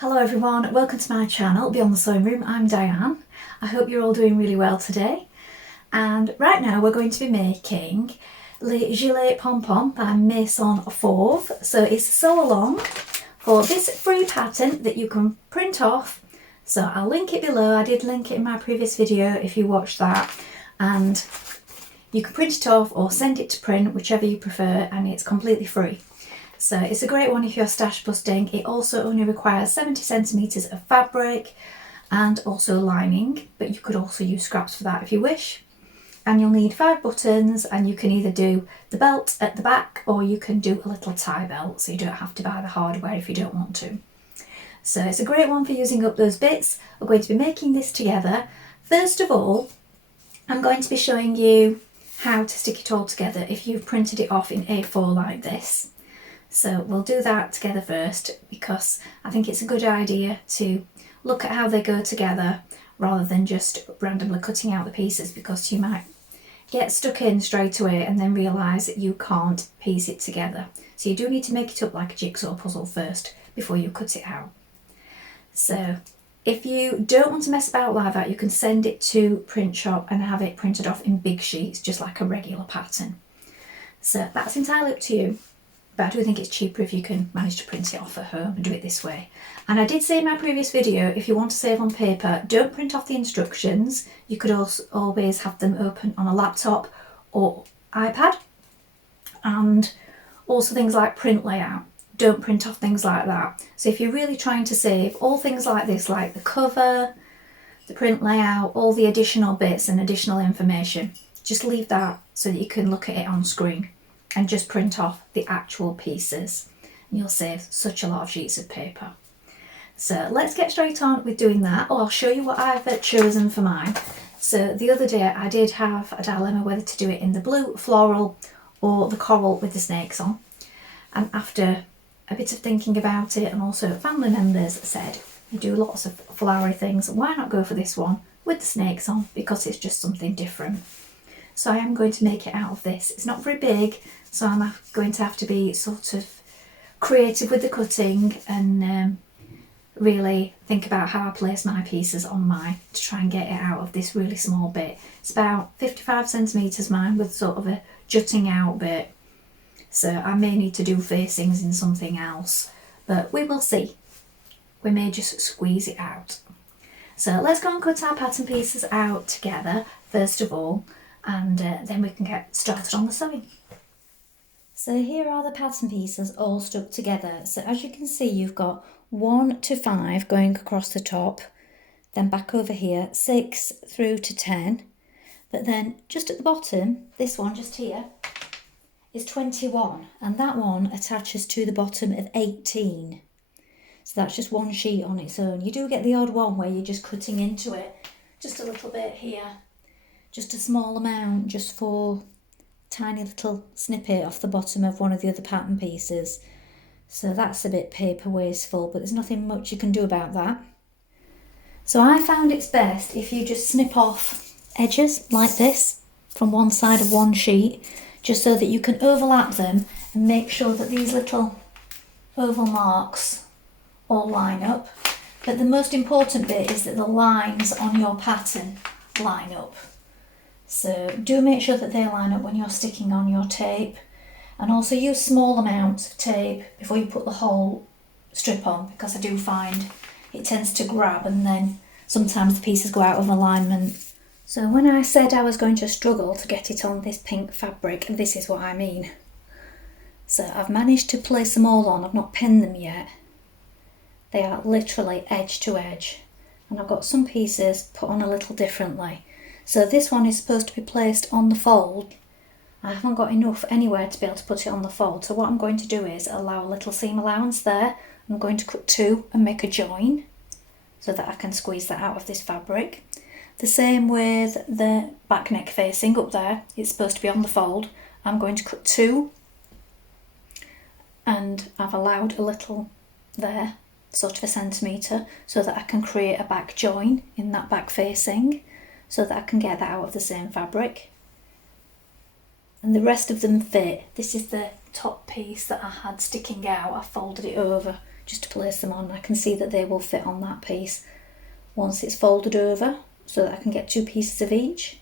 Hello everyone, welcome to my channel Beyond the Sewing Room. I'm Diane. I hope you're all doing really well today. And right now we're going to be making Le Gilet Pom Pom by Maison Fauve. So it's a sew along for this free pattern that you can print off. So I'll link it below. I did link it in my previous video if you watched that. And you can print it off or send it to print, whichever you prefer, and it's completely free. So it's a great one if you're stash busting. It also only requires 70 centimetres of fabric and also lining, but you could also use scraps for that if you wish. And you'll need 5 buttons, and you can either do the belt at the back or you can do a little tie belt, so you don't have to buy the hardware if you don't want to. So it's a great one for using up those bits. We're going to be making this together. First of all, I'm going to be showing you how to stick it all together if you've printed it off in A4 like this. So we'll do that together first, because I think it's a good idea to look at how they go together rather than just randomly cutting out the pieces, because you might get stuck in straight away and then realise that you can't piece it together. So you do need to make it up like a jigsaw puzzle first before you cut it out. So if you don't want to mess about like that, you can send it to print shop and have it printed off in big sheets, just like a regular pattern. So that's entirely up to you. But I do think it's cheaper if you can manage to print it off at home and do it this way. And I did say in my previous video, if you want to save on paper, don't print off the instructions. You could also always have them open on a laptop or iPad. And also things like print layout. Don't print off things like that. So if you're really trying to save, all things like this, like the cover, the print layout, all the additional bits and additional information, just leave that so that you can look at it on screen and just print off the actual pieces. And you'll save such a lot of sheets of paper. So let's get straight on with doing that. I'll show you what I've chosen for mine. So the other day I did have a dilemma whether to do it in the blue floral or the coral with the snakes on. And after a bit of thinking about it, and also family members said, you do lots of flowery things, why not go for this one with the snakes on, because it's just something different. So I am going to make it out of this. It's not very big, so I'm going to have to be sort of creative with the cutting and really think about how I place my pieces on mine to try and get it out of this really small bit. It's about 55 centimetres mine, with sort of a jutting out bit. So I may need to do facings in something else, but we will see. We may just squeeze it out. So let's go and cut our pattern pieces out together first of all, and then we can get started on the sewing. So here are the pattern pieces all stuck together. So as you can see, you've got 1 to 5 going across the top, then back over here 6 through to 10, but then just at the bottom, this one just here is 21, and that one attaches to the bottom of 18. So that's just one sheet on its own. You do get the odd one where you're just cutting into it just a little bit here, just a small amount, just for tiny little snippet off the bottom of one of the other pattern pieces. So that's a bit paper wasteful, but there's nothing much you can do about that. So I found it's best if you just snip off edges like this from one side of one sheet, just so that you can overlap them and make sure that these little oval marks all line up. But the most important bit is that the lines on your pattern line up. So do make sure that they line up when you're sticking on your tape, and also use small amounts of tape before you put the whole strip on, because I do find it tends to grab and then sometimes the pieces go out of alignment. So when I said I was going to struggle to get it on this pink fabric, this is what I mean. So I've managed to place them all on. I've not pinned them yet. They are literally edge to edge, and I've got some pieces put on a little differently. So this one is supposed to be placed on the fold. I haven't got enough anywhere to be able to put it on the fold, so what I'm going to do is allow a little seam allowance there. I'm going to cut 2 and make a join so that I can squeeze that out of this fabric. The same with the back neck facing up there, it's supposed to be on the fold. I'm going to cut 2, and I've allowed a little there, sort of a centimetre, so that I can create a back join in that back facing, so that I can get that out of the same fabric. And the rest of them fit. This is the top piece that I had sticking out. I folded it over just to place them on. I can see that they will fit on that piece once it's folded over, so that I can get 2 pieces of each.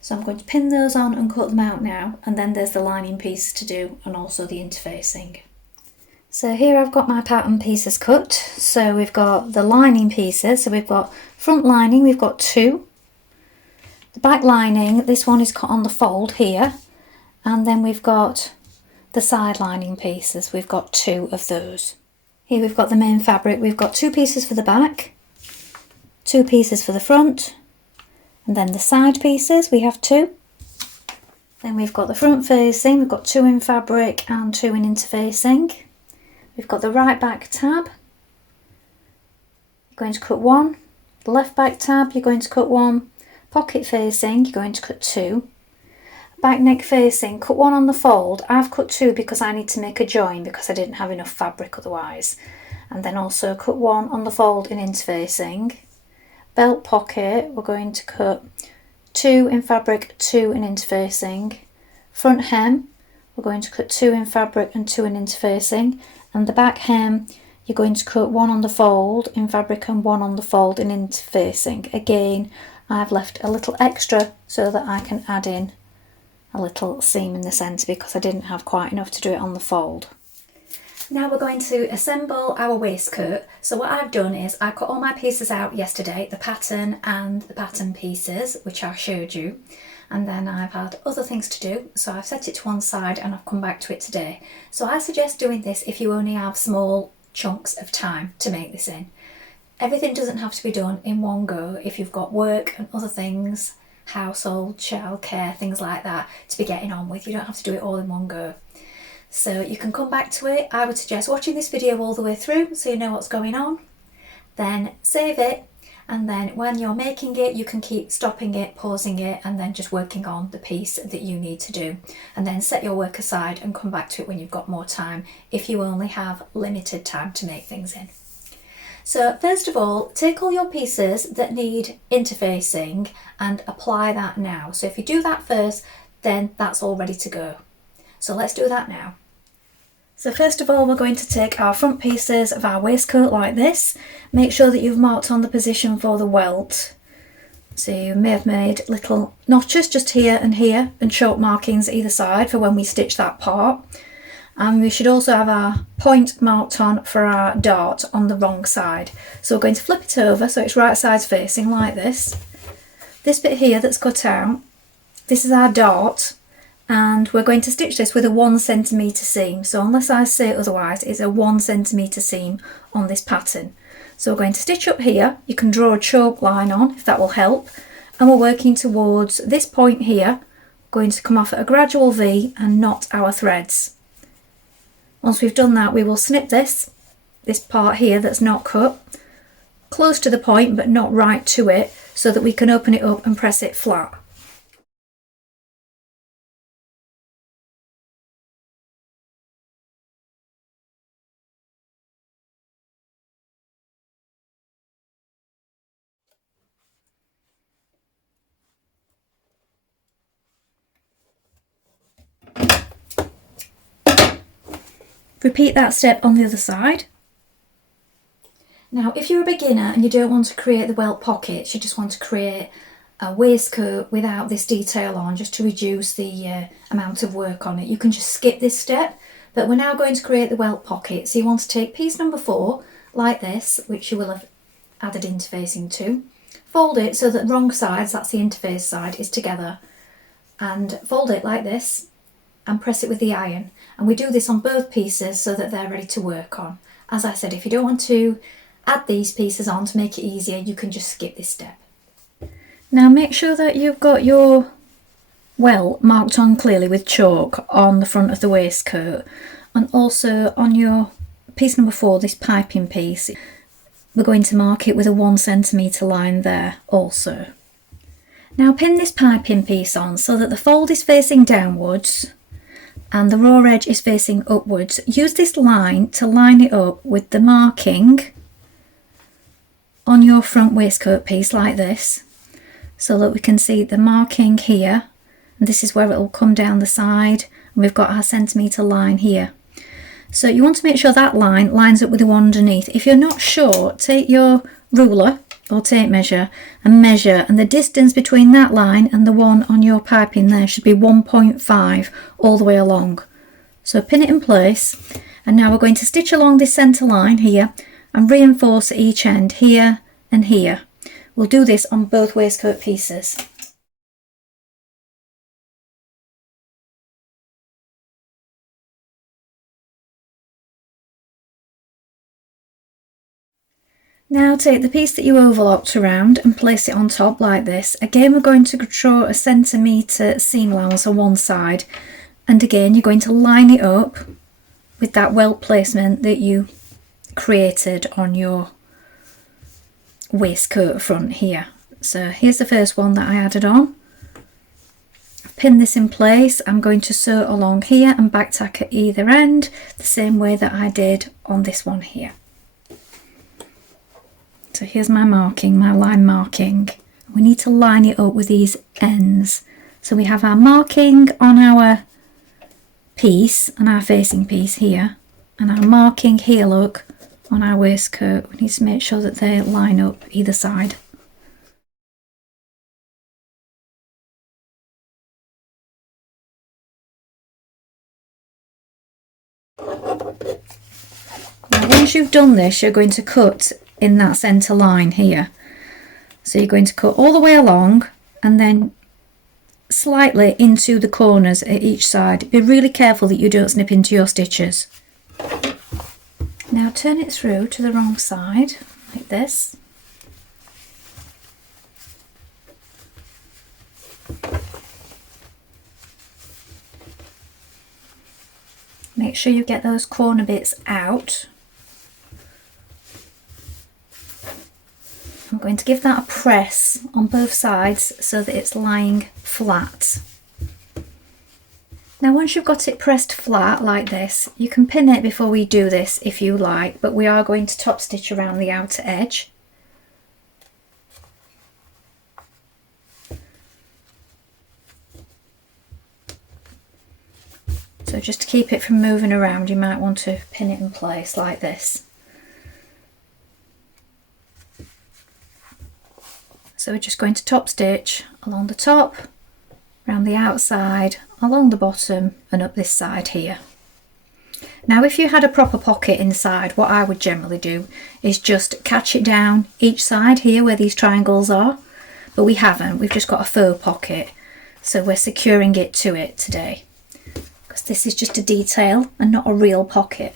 So I'm going to pin those on and cut them out now, and then there's the lining piece to do and also the interfacing. So here I've got my pattern pieces cut. So we've got the lining pieces, so we've got front lining, we've got 2. The back lining, this one is cut on the fold here, and then we've got the side lining pieces, we've got 2 of those. Here we've got the main fabric, we've got 2 pieces for the back, 2 pieces for the front, and then the side pieces we have 2. Then we've got the front facing, we've got 2 in fabric and 2 in interfacing. We've got the right back tab, you're going to cut 1, the left back tab you're going to cut 1, pocket facing you're going to cut 2, back neck facing cut 1 on the fold. I've cut 2 because I need to make a join because I didn't have enough fabric otherwise, and then also cut 1 on the fold in interfacing. Belt pocket we're going to cut 2 in fabric, 2 in interfacing. Front hem we're going to cut 2 in fabric and 2 in interfacing, and the back hem you're going to cut 1 on the fold in fabric and 1 on the fold in interfacing. Again, I've left a little extra so that I can add in a little seam in the centre because I didn't have quite enough to do it on the fold. Now we're going to assemble our waistcoat. So what I've done is I cut all my pieces out yesterday, the pattern and the pattern pieces, which I showed you, and then I've had other things to do, so I've set it to one side and I've come back to it today. So I suggest doing this if you only have small chunks of time to make this in. Everything doesn't have to be done in one go if you've got work and other things, household, childcare, things like that to be getting on with. You don't have to do it all in one go. So you can come back to it. I would suggest watching this video all the way through so you know what's going on. Then save it, and then when you're making it you can keep stopping it, pausing it, and then just working on the piece that you need to do. And then set your work aside and come back to it when you've got more time if you only have limited time to make things in. So first of all, take all your pieces that need interfacing and apply that now. So if you do that first, then that's all ready to go. So let's do that now. So first of all, we're going to take our front pieces of our waistcoat like this. Make sure that you've marked on the position for the welt. So you may have made little notches just here and short markings either side for when we stitch that part. And we should also have our point marked on for our dart on the wrong side. So we're going to flip it over so it's right sides facing like this. This bit here that's cut out, this is our dart. And we're going to stitch this with a 1 centimetre seam. So unless I say otherwise, it's a 1 centimetre seam on this pattern. So we're going to stitch up here. You can draw a choke line on if that will help. And we're working towards this point here, going to come off at a gradual V and knot our threads. Once we've done that, we will snip this part here that's not cut, close to the point but not right to it, so that we can open it up and press it flat. Repeat that step on the other side. Now if you're a beginner and you don't want to create the welt pockets, you just want to create a waistcoat without this detail on, just to reduce the amount of work on it, you can just skip this step. But we're now going to create the welt pocket. So you want to take piece number 4 like this, which you will have added interfacing to, fold it so that wrong sides, that's the interface side, is together, and fold it like this and press it with the iron. And we do this on both pieces so that they're ready to work on. As I said, if you don't want to add these pieces on to make it easier, you can just skip this step. Now make sure that you've got your welt marked on clearly with chalk on the front of the waistcoat, and also on your piece number 4, this piping piece, we're going to mark it with a 1 centimetre line there also. Now pin this piping piece on so that the fold is facing downwards and the raw edge is facing upwards. Use this line to line it up with the marking on your front waistcoat piece like this, so that we can see the marking here, and this is where it will come down the side, and we've got our centimetre line here. So you want to make sure that line lines up with the one underneath. If you're not sure, take your ruler or tape measure, and the distance between that line and the one on your piping there should be 1.5 all the way along. So pin it in place, and now we're going to stitch along this centre line here and reinforce at each end here and here. We'll do this on both waistcoat pieces. Now take the piece that you overlocked around and place it on top like this. Again, we're going to draw a centimetre seam allowance on one side, and again you're going to line it up with that welt placement that you created on your waistcoat front here. So here's the first one that I added on. I've pinned this in place. I'm going to sew along here and back tack at either end the same way that I did on this one here. So here's my marking, my line marking. We need to line it up with these ends. So we have our marking on our piece and our facing piece here, and our marking here, look, on our waistcoat. We need to make sure that they line up either side. Now once you've done this, you're going to cut in that centre line here. So you're going to cut all the way along and then slightly into the corners at each side. Be really careful that you don't snip into your stitches. Now turn it through to the wrong side like this. Make sure you get those corner bits out. I'm going to give that a press on both sides so that it's lying flat. Now once you've got it pressed flat like this, you can pin it before we do this if you like, but we are going to top stitch around the outer edge. So just to keep it from moving around, you might want to pin it in place like this. So we're just going to top stitch along the top, around the outside, along the bottom and up this side here. Now if you had a proper pocket inside, what I would generally do is just catch it down each side here where these triangles are, but we haven't, we've just got a faux pocket, so we're securing it to it today because this is just a detail and not a real pocket.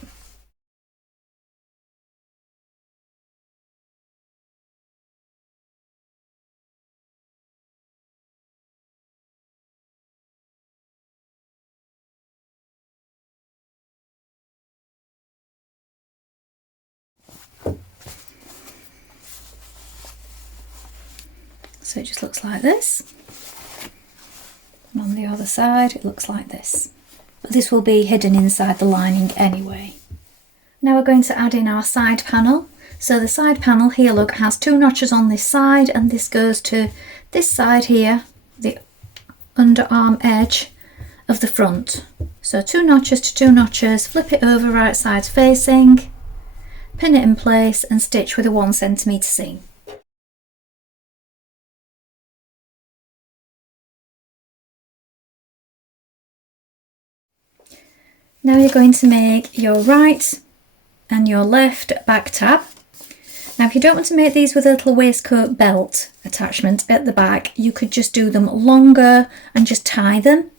So it just looks like this, and on the other side it looks like this, but this will be hidden inside the lining anyway. Now we're going to add in our side panel. So the side panel here, look, has two notches on this side, and this goes to this side here, the underarm edge of the front. So two notches to two notches, flip it over right sides facing, pin it in place and stitch with a 1 centimetre seam. Now you're going to make your right and your left back tab. Now if you don't want to make these with a little waistcoat belt attachment at the back, you could just do them longer and just tie them.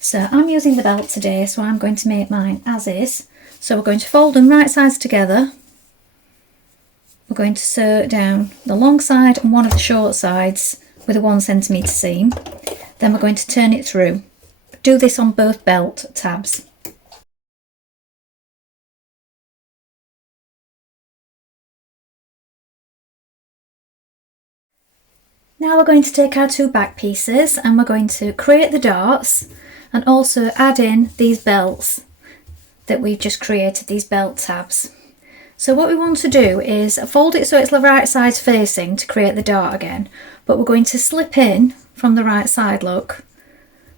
So I'm using the belt today, so I'm going to make mine as is. So we're going to fold them right sides together. We're going to sew down the long side and one of the short sides with a 1 centimetre seam. Then we're going to turn it through. Do this on both belt tabs. Now we're going to take our two back pieces and we're going to create the darts and also add in these belts that we've just created, these belt tabs. So what we want to do is fold it so it's the right sides facing to create the dart again, but we're going to slip in from the right side, look,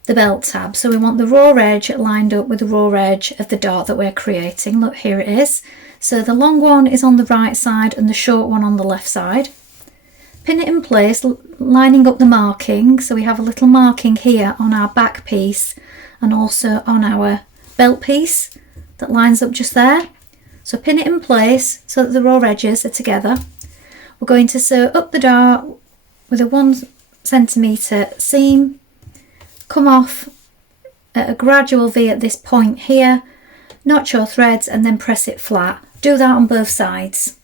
the belt tab. So we want the raw edge lined up with the raw edge of the dart that we're creating. Look, here it is. So the long one is on the right side and the short one on the left side. Pin it in place, lining up the marking. So we have a little marking here on our back piece and also on our belt piece that lines up just there. So pin it in place so that the raw edges are together. We're going to sew up the dart with a 1 centimetre seam, come off at a gradual V at this point here, notch your threads and then press it flat. Do that on both sides.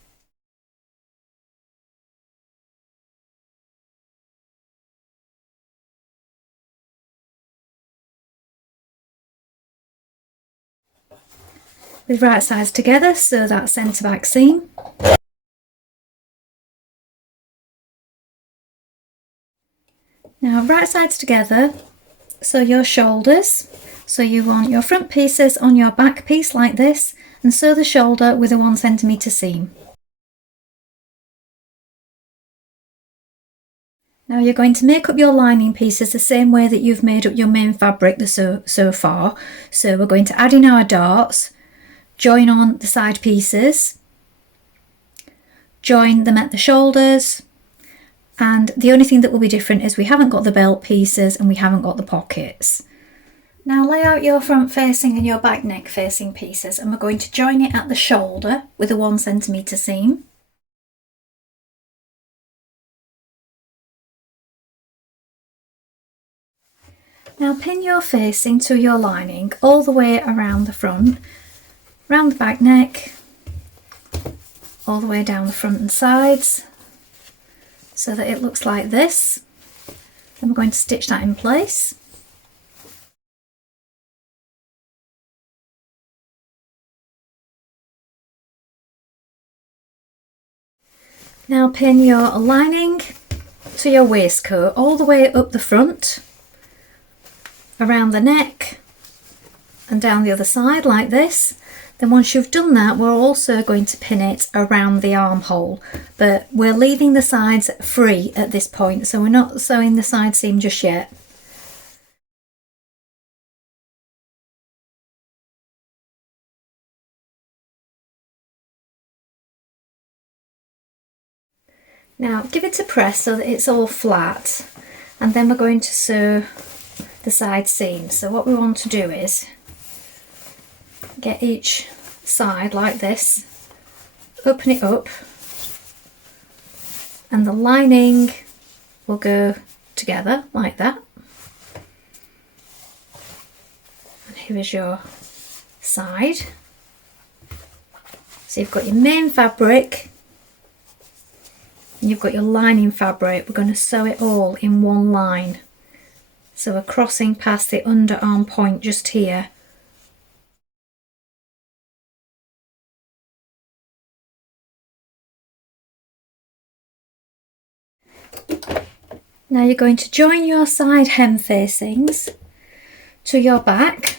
With right sides together, sew that centre back seam. Now right sides together, sew your shoulders. So you want your front pieces on your back piece like this and sew the shoulder with a 1 centimetre seam. Now you're going to make up your lining pieces the same way that you've made up your main fabric so far. So we're going to add in our darts, join on the side pieces, join them at the shoulders, and the only thing that will be different is we haven't got the belt pieces and we haven't got the pockets. Now lay out your front facing and your back neck facing pieces and we're going to join it at the shoulder with a 1 centimetre seam. Now pin your facing to your lining all the way around the front, round the back neck, all the way down the front and sides so that it looks like this. Then we're going to stitch that in place. Now pin your lining to your waistcoat all the way up the front, around the neck and down the other side like this. Then once you've done that, we're also going to pin it around the armhole, but we're leaving the sides free at this point, so we're not sewing the side seam just yet. Now give it a press so that it's all flat, and then we're going to sew the side seam. So what we want to do is get each side like this, open it up, and the lining will go together like that. And here is your side. So you've got your main fabric and you've got your lining fabric. We're going to sew it all in one line. So we're crossing past the underarm point just here. Now you're going to join your side hem facings to your back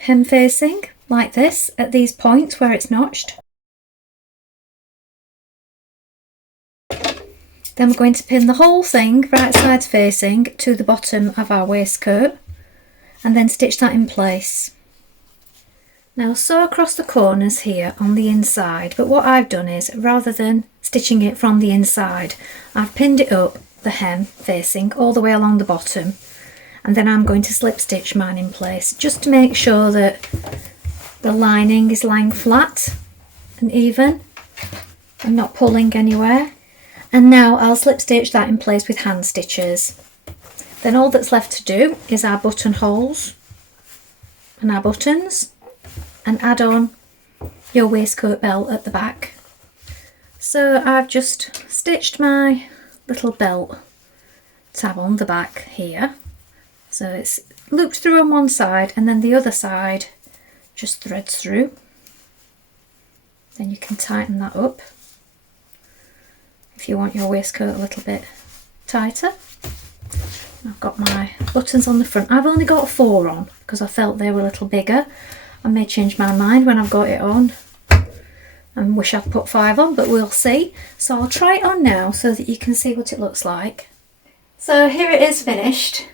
hem facing like this at these points where it's notched. Then we're going to pin the whole thing right sides facing to the bottom of our waistcoat and then stitch that in place. Now sew across the corners here on the inside, but what I've done is rather than stitching it from the inside, I've pinned it up the hem facing all the way along the bottom, and then I'm going to slip stitch mine in place just to make sure that the lining is lying flat and even and not pulling anywhere. And now I'll slip stitch that in place with hand stitches. Then all that's left to do is our buttonholes and our buttons, and add on your waistcoat belt at the back. So I've just stitched my little belt tab on the back here. So it's looped through on one side and then the other side just threads through. Then you can tighten that up if you want your waistcoat a little bit tighter. I've got my buttons on the front. I've only got 4 on because I felt they were a little bigger. I may change my mind when I've got it on and wish I'd put 5 on, but we'll see. So I'll try it on now so that you can see what it looks like. So here it is finished.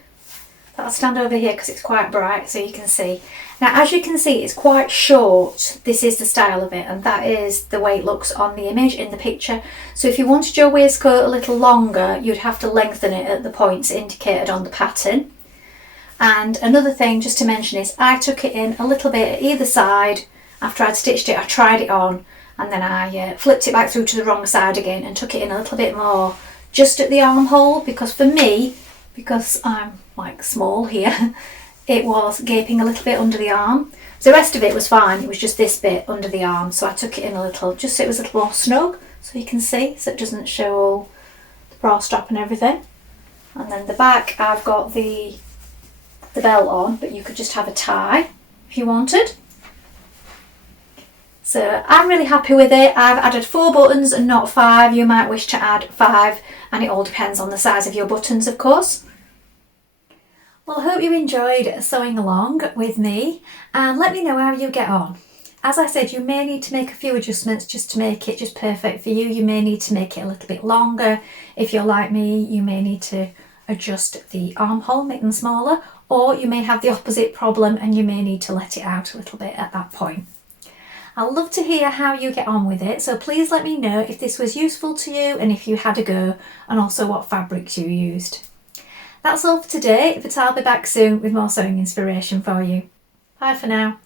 I'll stand over here because it's quite bright so you can see. Now as you can see, it's quite short. This is the style of it, and that is the way it looks on the image in the picture. So if you wanted your waistcoat a little longer, you'd have to lengthen it at the points indicated on the pattern. And another thing just to mention is I took it in a little bit at either side. After I'd stitched it, I tried it on, and then I flipped it back through to the wrong side again and took it in a little bit more just at the armhole, because for me, because I'm like small here, it was gaping a little bit under the arm. So the rest of it was fine, it was just this bit under the arm, so I took it in a little, just so it was a little more snug, so you can see, so it doesn't show all the bra strap and everything. And then the back, I've got the belt on, but you could just have a tie if you wanted. So I'm really happy with it. I've added 4 buttons and not 5. You might wish to add 5, and it all depends on the size of your buttons, of course. Well, I hope you enjoyed sewing along with me, and let me know how you get on. As I said, you may need to make a few adjustments just to make it just perfect for you. You may need to make it a little bit longer. If you're like me, you may need to adjust the armhole, make them smaller, or you may have the opposite problem and you may need to let it out a little bit at that point. I'd love to hear how you get on with it, so please let me know if this was useful to you and if you had a go, and also what fabrics you used. That's all for today, but I'll be back soon with more sewing inspiration for you. Bye for now.